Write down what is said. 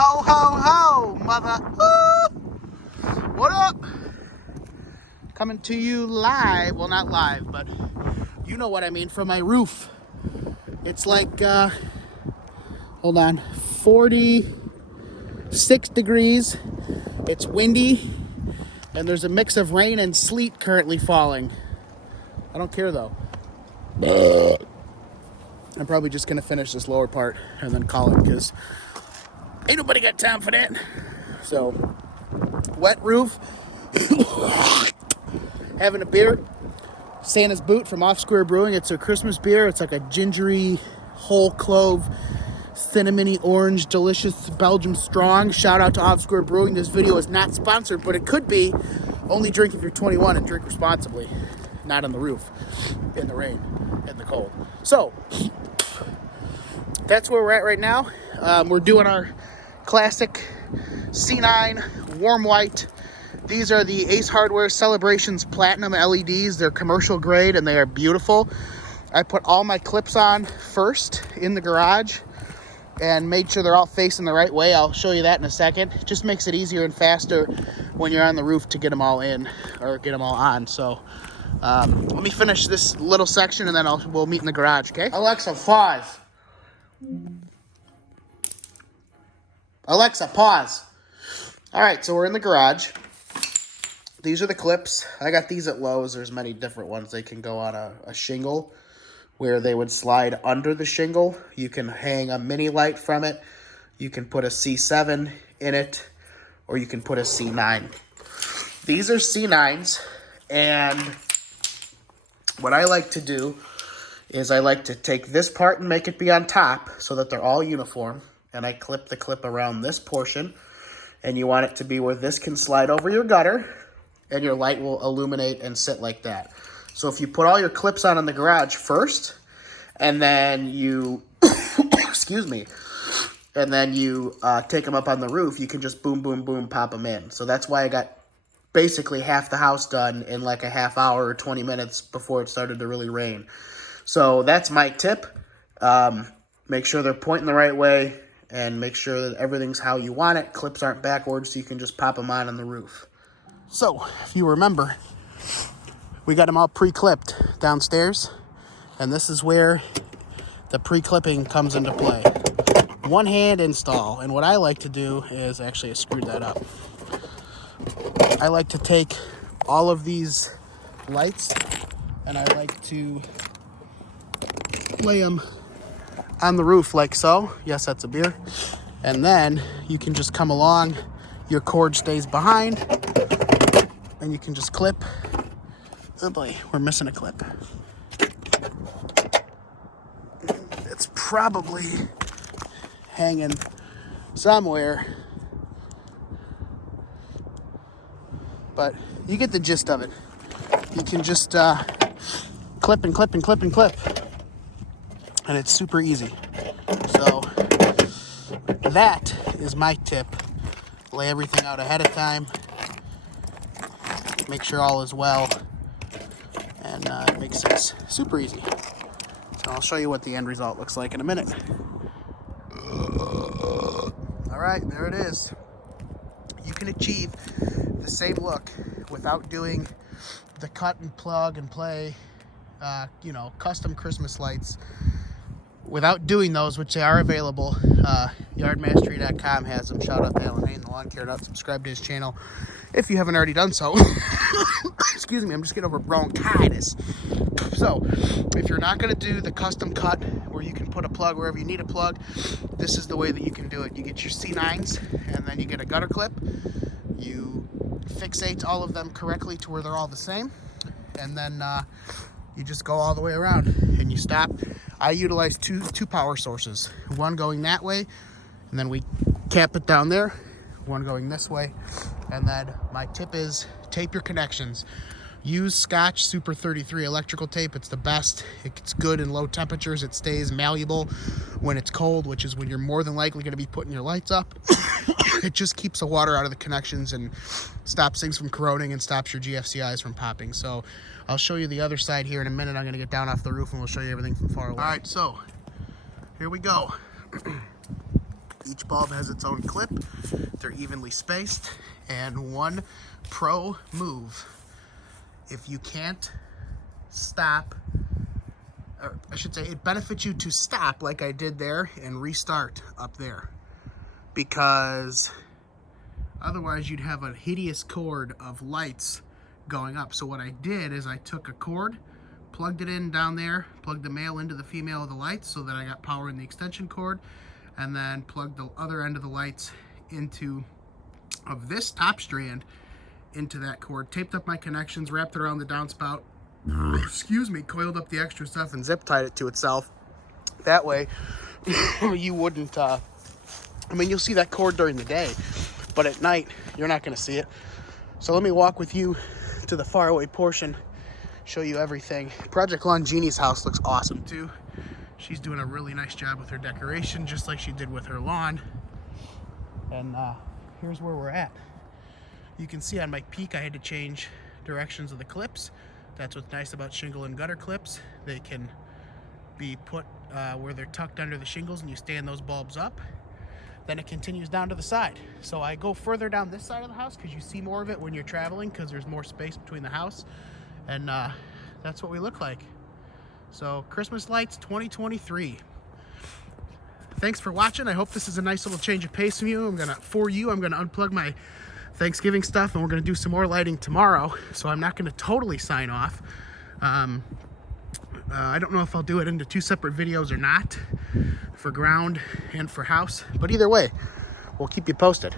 Ho, ho, ho, mother. Woo! What up? Coming to you live. Well, not live, but you know what I mean, from my roof. It's like, hold on, 46 degrees. It's windy, and there's a mix of rain and sleet currently falling. I don't care, though. I'm probably just going to finish this lower part and then call it, because ain't nobody got time for that. So, wet roof. Having a beer. Santa's Boot from Off Square Brewing. It's a Christmas beer. It's like a gingery, whole clove, cinnamony orange, delicious Belgium strong. Shout out to Off Square Brewing. This video is not sponsored, but it could be. Only drink if you're 21 and drink responsibly. Not on the roof, in the rain, in the cold. So, that's where we're at right now. We're doing our classic C9 warm white. These are the Ace Hardware Celebrations Platinum LEDs. They're commercial grade and they are beautiful. I put all my clips on first in the garage and made sure they're all facing the right way. I'll show you that in a second. It just makes it easier and faster when you're on the roof to get them all in or get them all on. So let me finish this little section and then we'll meet in the garage, okay? Alexa, pause. Alexa, pause. All right, so we're in the garage. These are the clips. I got these at Lowe's. There's many different ones. They can go on a shingle where they would slide under the shingle. You can hang a mini light from it. You can put a C7 in it, or you can put a C9. These are C9s, and what I like to do is I like to take this part and make it be on top so that they're all uniform, and I clip the clip around this portion, and you want it to be where this can slide over your gutter, and your light will illuminate and sit like that. So if you put all your clips on in the garage first, and then you, excuse me, and then you take them up on the roof, you can just boom, boom, boom, pop them in. So that's why I got basically half the house done in like a half hour or 20 minutes before it started to really rain. So that's my tip. Make sure they're pointing the right way, and make sure that everything's how you want it. Clips aren't backwards, so you can just pop them on the roof. So, if you remember, we got them all pre-clipped downstairs, and this is where the pre-clipping comes into play. One-hand install, and what I like to do is, actually I screwed that up. I like to take all of these lights, and I like to lay them on the roof like so. Yes, that's a beer. And then you can just come along, your cord stays behind, and you can just clip. Oh boy, we're missing a clip. It's probably hanging somewhere, but you get the gist of it. You can just clip and clip and clip and clip, and it's super easy. So that is my tip. Lay everything out ahead of time. Make sure all is well, and it makes it super easy. So I'll show you what the end result looks like in a minute. All right, there it is. You can achieve the same look without doing the cut and plug and play, custom Christmas lights. Without doing those, which they are available, yardmastery.com has them. Shout out to Alan Hain, the lawn care nut. Subscribe to his channel if you haven't already done so. Excuse me, I'm just getting over bronchitis. So, if you're not going to do the custom cut where you can put a plug wherever you need a plug, this is the way that you can do it. You get your C9s, and then you get a gutter clip. You fixate all of them correctly to where they're all the same, and then you just go all the way around, and you stop. I utilize two power sources, one going that way, and then we cap it down there, one going this way. And then my tip is tape your connections. Use Scotch Super 33 electrical tape. It's the best. It's good in low temperatures. It stays malleable when it's cold, which is when you're more than likely going to be putting your lights up. It just keeps the water out of the connections and stops things from corroding and stops your GFCIs from popping. So I'll show you the other side here in a minute. I'm going to get down off the roof and we'll show you everything from far away. All right, so here we go. Each bulb has its own clip. They're evenly spaced. And one pro move, if you can't stop, or I should say it benefits you to stop like I did there and restart up there, because otherwise you'd have a hideous cord of lights going up. So what I did is I took a cord, plugged it in down there, plugged the male into the female of the lights so that I got power in the extension cord, and then plugged the other end of the lights of this top strand into that cord, taped up my connections, wrapped it around the downspout, excuse me, coiled up the extra stuff and zip tied it to itself. That way you wouldn't, I mean, you'll see that cord during the day, but at night you're not going to see it. So let me walk with you to the faraway portion, show you everything. Project Longini's house looks awesome too. She's doing a really nice job with her decoration, just like she did with her lawn. And here's where we're at. You can see on my peak I had to change directions of the clips. That's what's nice about shingle and gutter clips. They can be put where they're tucked under the shingles and you stand those bulbs up. Then it continues down to the side. So I go further down this side of the house because you see more of it when you're traveling because there's more space between the house. And that's what we look like. So Christmas lights 2023. Thanks for watching. I hope this is a nice little change of pace from you. I'm gonna unplug my Thanksgiving stuff and we're gonna do some more lighting tomorrow. So I'm not gonna totally sign off. I don't know if I'll do it into 2 separate videos or not, for ground and for house, but either way, we'll keep you posted.